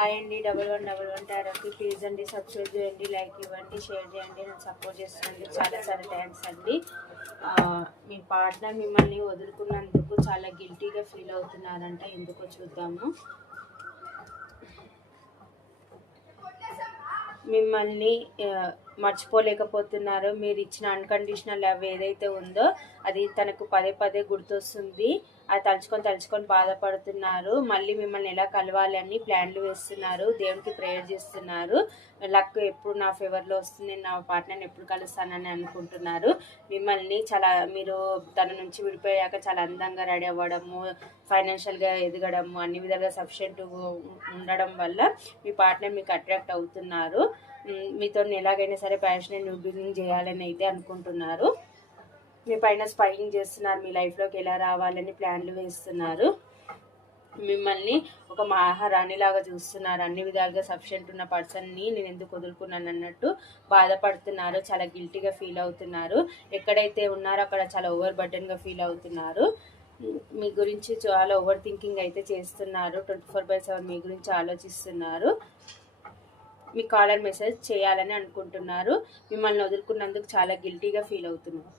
Hi అండి, 1111 టారోకి please అండి subscribe చేయండి, లైక్ ఇవ్వండి, షేర్ చేయండి, నన్ను సపోర్ట్ చేస్తుంది. చాలా చాలా థ్యాంక్స్ అండి. మీ పార్ట్నర్ మిమ్మల్ని వదులుకున్నందుకు చాలా గిల్టీగా ఫీల్ అవుతున్నారంట. ఎందుకో చూద్దాము. మిమ్మల్ని మర్చిపోలేకపోతున్నారు. మీరు ఇచ్చిన అన్కండిషనల్ లవ్ ఏదైతే ఉందో అది తనకు పదే పదే గుర్తొస్తుంది. అది తలుచుకొని బాధపడుతున్నారు. మళ్ళీ మిమ్మల్ని ఎలా కలవాలని ప్లాన్లు వేస్తున్నారు. దేవునికి ప్రేయర్ చేస్తున్నారు. లక్ ఎప్పుడు నా ఫేవర్లో వస్తుంది, నా పార్ట్నర్ని ఎప్పుడు కలుస్తానని అనుకుంటున్నారు. మిమ్మల్ని మీరు తన నుంచి విడిపోయాక చాలా అందంగా రెడీ అవ్వడము, ఫైనాన్షియల్గా ఎదగడము, అన్ని విధాలుగా సఫిషియెంట్ ఉండడం వల్ల మీ పార్ట్నర్ మీకు అట్రాక్ట్ అవుతున్నారు. మీతో ఎలాగైనా సరే ప్యాషనెట్ న్యూ బిగినింగ్ చేయాలని అయితే అనుకుంటున్నారు. మీ పైన స్పైయింగ్ చేస్తున్నారు. మీ లైఫ్లోకి ఎలా రావాలని ప్లాన్లు వేస్తున్నారు. మిమ్మల్ని ఒక మహారాణిలాగా చూస్తున్నారు. అన్ని విధాలుగా సఫిషియెంట్ ఉన్న పర్సన్ని నేను ఎందుకు వదులుకున్నాను అన్నట్టు బాధపడుతున్నారు. చాలా గిల్టీగా ఫీల్ అవుతున్నారు. ఎక్కడైతే ఉన్నారో అక్కడ చాలా ఓవర్ బర్డెన్గా ఫీల్ అవుతున్నారు. మీ గురించి చాలా ఓవర్ థింకింగ్ అయితే చేస్తున్నారు. 24/7 మీ గురించి ఆలోచిస్తున్నారు. మీ కాలర్ మెసేజ్ చేయాలని అనుకుంటున్నారు. మిమ్మల్ని వదులుకున్నందుకు చాలా గిల్టీగా ఫీల్ అవుతున్నారు.